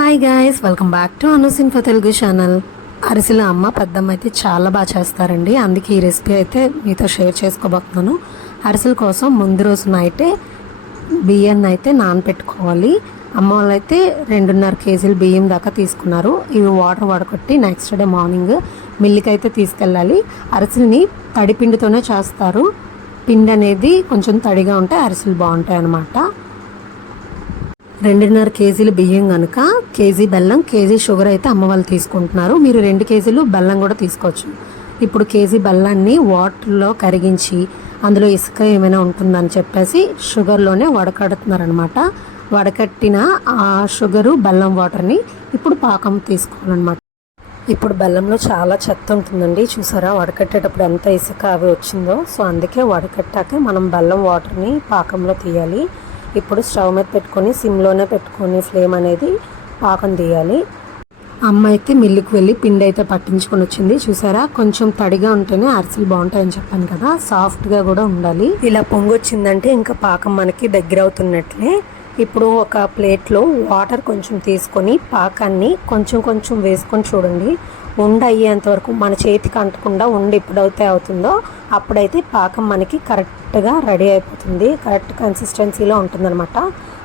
Hi guys welcome back to Anusin for Telugu channel అరిసెల అమ్మ పెద్దమ్మ అయితే చాలా బాగా చేస్తారండి. అందుకే ఈ రెసిపీ అయితే మీతో షేర్ చేసుకోబోతున్నాను. అరిసెల కోసం ముందు రోజున అయితే బియ్యాన్ని అయితే నానపెట్టుకోవాలి. అమ్మ వాళ్ళు అయితే రెండున్నర కేజీలు బియ్యం దాకా తీసుకున్నారు. ఇవి వాటర్ వడకొట్టి నెక్స్ట్ డే మార్నింగ్ మిల్లుకి అయితే తీసుకెళ్ళాలి. అరిసెల్ని తడిపిండితోనే చేస్తారు. పిండి అనేది కొంచెం తడిగా ఉంటే అరిసెలు బాగుంటాయి అన్నమాట రెండున్నర కేజీలు బియ్యం కనుక కేజీ బెల్లం కేజీ షుగర్ అయితే అమ్మ వాళ్ళు తీసుకుంటున్నారు. మీరు రెండు కేజీలు బెల్లం కూడా తీసుకోవచ్చు. ఇప్పుడు కేజీ బెల్లాన్ని వాటర్లో కరిగించి అందులో ఇసుక ఏమైనా ఉంటుందని చెప్పేసి షుగర్లోనే వడకడుతున్నారనమాట వడకట్టిన ఆ షుగరు బెల్లం వాటర్ని ఇప్పుడు పాకం తీసుకోవాలన్నమాట. ఇప్పుడు బెల్లంలో చాలా చెత్త ఉంటుందండి. చూసారా? వడకట్టేటప్పుడు ఎంత ఇసుక అవి వచ్చిందో. సో అందుకే వడకట్టాకే మనం బెల్లం వాటర్ని పాకంలో తీయాలి. ఇప్పుడు స్టవ్ మీద పెట్టుకొని సిమ్లోనే పెట్టుకొని ఫ్లేమ్ అనేది పాకం తీయాలి. అమ్మ అయితే మిల్లుకి వెళ్ళి పిండి అయితే పట్టించుకొని వచ్చింది. చూసారా? కొంచెం తడిగా ఉంటేనే అరిసెలు బాగుంటాయని చెప్పాను కదా. సాఫ్ట్గా కూడా ఉండాలి. ఇలా పొంగొచ్చిందంటే ఇంకా పాకం మనకి దగ్గర అవుతున్నట్లే. ఇప్పుడు ఒక ప్లేట్లో వాటర్ కొంచెం తీసుకొని పాకాన్ని కొంచెం కొంచెం వేసుకొని చూడండి. ఉండ అయ్యేంత వరకు మన చేతికి అంటకుండా ఉండి ఎప్పుడైతే అవుతుందో అప్పుడైతే పాకం మనకి కరెక్ట్గా రెడీ అయిపోతుంది. కరెక్ట్ కన్సిస్టెన్సీలో ఉంటుందన్నమాట.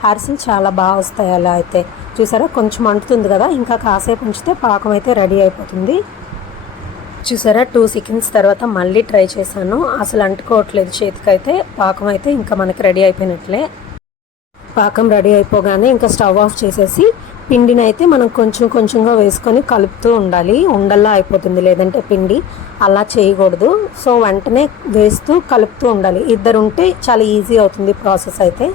అరిసెలు చాలా బాగా వస్తాయి అలా అయితే. చూసారా? కొంచెం అంటుతుంది కదా? ఇంకా కాసేపు ఉంచితే పాకం అయితే రెడీ అయిపోతుంది. చూసారా? టూ సెకండ్స్ తర్వాత మళ్ళీ ట్రై చేశాను. అసలు అంటుకోవట్లేదు చేతికైతే. పాకం అయితే ఇంకా మనకి రెడీ అయిపోయినట్లే. పాకం రెడీ అయిపోగానే ఇంకా స్టవ్ ఆఫ్ చేసేసి పిండిని అయితే మనం కొంచెం కొంచెంగా వేసుకొని కలుపుతూ ఉండాలి. ఉండల్లా అయిపోతుంది లేదంటే పిండి అలా చేయకూడదు. సో వెంటనే వేస్తూ కలుపుతూ ఉండాలి. ఇద్దరు ఉంటే చాలా ఈజీ అవుతుంది ప్రాసెస్ అయితే.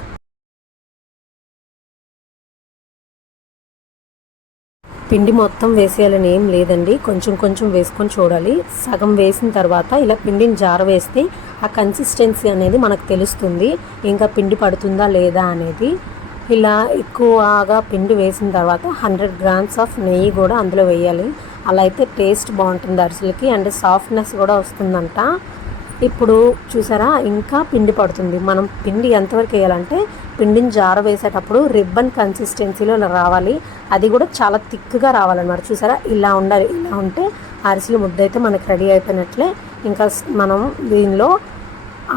పిండి మొత్తం వేసేయాలని ఏం లేదండి. కొంచెం కొంచెం వేసుకొని చూడాలి. సగం వేసిన తర్వాత ఇలా పిండిని జార వేస్తే ఆ కన్సిస్టెన్సీ అనేది మనకు తెలుస్తుంది. ఇంకా పిండి పడుతుందా లేదా అనేది. ఇలా ఎక్కువగా పిండి వేసిన తర్వాత హండ్రెడ్ గ్రామ్స్ ఆఫ్ నెయ్యి కూడా అందులో వేయాలి. అలా అయితే టేస్ట్ బాగుంటుంది అరిసెలకి. అండ్ సాఫ్ట్నెస్ కూడా వస్తుందంట. ఇప్పుడు చూసారా ఇంకా పిండి పడుతుంది. మనం పిండి ఎంతవరకు వేయాలంటే పిండిని జార వేసేటప్పుడు రిబ్బన్ కన్సిస్టెన్సీలో రావాలి. అది కూడా చాలా థిక్గా రావాలన్నమాట. చూసారా ఇలా ఉండాలి. ఇలా ఉంటే అరిసెలు ముద్ద అయితే మనకి రెడీ అయిపోయినట్లే. ఇంకా మనం దీనిలో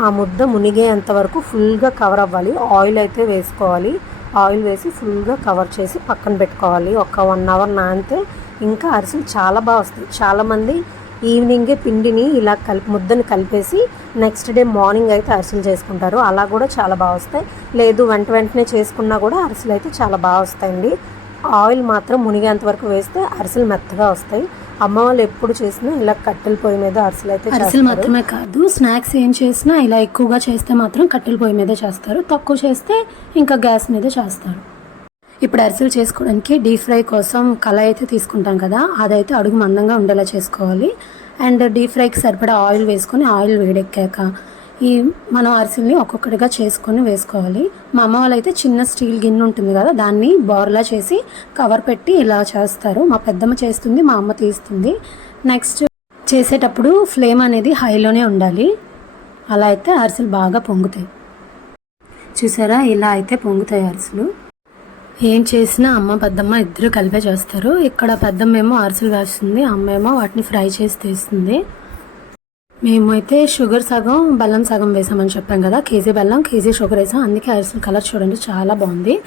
ఆ ముద్ద మునిగేంత వరకు ఫుల్గా కవర్ అవ్వాలి. ఆయిల్ అయితే వేసుకోవాలి. ఆయిల్ వేసి ఫుల్గా కవర్ చేసి పక్కన పెట్టుకోవాలి. ఒక వన్ అవర్ నానితే ఇంకా అరిసెలు చాలా బాగా వస్తాయి. చాలామంది ఈవినింగే పిండిని ఇలా కలిపి ముద్దని కలిపేసి నెక్స్ట్ డే మార్నింగ్ అయితే అరిసెలు చేసుకుంటారు. అలా కూడా చాలా బాగా వస్తాయి. లేదు వెంట వెంటనే చేసుకున్నా కూడా అరిసెలు అయితే చాలా బాగా వస్తాయండి. ఆయిల్ మాత్రం మునిగేంత వరకు వేస్తే అరిసెలు మెత్తగా వస్తాయి. అమ్మ వాళ్ళు ఎప్పుడు చేసినా ఇలా కట్టెల పొయ్యి మీద అరిసెలు అయితే అరిసెలు మాత్రమే కాదు స్నాక్స్ ఏం చేసినా ఇలా ఎక్కువగా చేస్తే మాత్రం కట్టెల పొయ్యి మీద చేస్తారు. తక్కువ చేస్తే ఇంకా గ్యాస్ మీద చేస్తారు. ఇప్పుడు అరిసెలు చేసుకోవడానికి డీప్ ఫ్రై కోసం కళాయి అయితే తీసుకుంటాం కదా అదైతే అడుగు మందంగా ఉండేలా చేసుకోవాలి. అండ్ డీప్ ఫ్రైకి సరిపడా ఆయిల్ వేసుకొని ఆయిల్ వేడెక్కాక ఈ మనం అరిసెల్ని ఒక్కొక్కటిగా చేసుకొని వేసుకోవాలి. మా అమ్మ వాళ్ళు అయితే చిన్న స్టీల్ గిన్నె ఉంటుంది కదా దాన్ని బోర్లా చేసి కవర్ పెట్టి ఇలా చేస్తారు. మా పెద్దమ్మ చేస్తుంది మా అమ్మ తీస్తుంది. నెక్స్ట్ చేసేటప్పుడు ఫ్లేమ్ అనేది హైలోనే ఉండాలి. అలా అయితే అరిసెలు బాగా పొంగుతాయి. చూసారా? ఇలా అయితే పొంగుతాయి అరిసెలు. ఏం చేసినా అమ్మ పెద్దమ్మ ఇద్దరు కలిపే చేస్తారు. ఇక్కడ పెద్దమ్మ ఏమో అరిసెలు వేస్తుంది అమ్మ ఏమో వాటిని ఫ్రై చేసి తీస్తుంది. మేమైతే షుగర్ సగం బెల్లం సగం వేసామని చెప్పాం కదా. కేజీ బెల్లం కేజీ షుగర్ వేసాం. అందుకే అరిసెల కలర్ చూడండి చాలా బాగుంది.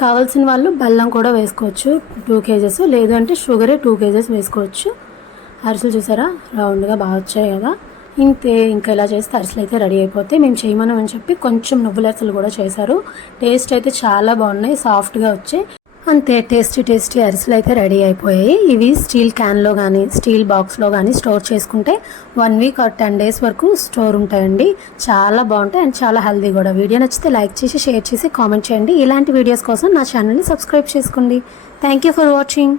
కావాల్సిన వాళ్ళు బెల్లం కూడా వేసుకోవచ్చు టూ కేజెస్. లేదు అంటే షుగరే టూ కేజెస్ వేసుకోవచ్చు. అరిసెలు చూసారా? రౌండ్గా బాగా వచ్చాయి కదా. ఇంతే ఇంకా ఇలా చేస్తే అరిసెలు అయితే రెడీ అయిపోతే మేము చేయమని అని చెప్పి కొంచెం నువ్వుల అరిసెలు కూడా చేశారు. టేస్ట్ అయితే చాలా బాగున్నాయి సాఫ్ట్గా వచ్చాయి. అంతే టేస్టీ టేస్టీ అరిసెలు అయితే రెడీ అయిపోయాయి. ఇవి స్టీల్ క్యాన్లో కానీ స్టీల్ బాక్స్లో కానీ స్టోర్ చేసుకుంటే one week or ten days వరకు స్టోర్ ఉంటాయండి. చాలా బాగుంటాయి అండ్ చాలా హెల్దీ కూడా. వీడియో నచ్చితే లైక్ చేసి షేర్ చేసి కామెంట్ చేయండి. ఇలాంటి వీడియోస్ కోసం నా ఛానల్ని సబ్స్క్రైబ్ చేసుకోండి. Thank you for watching.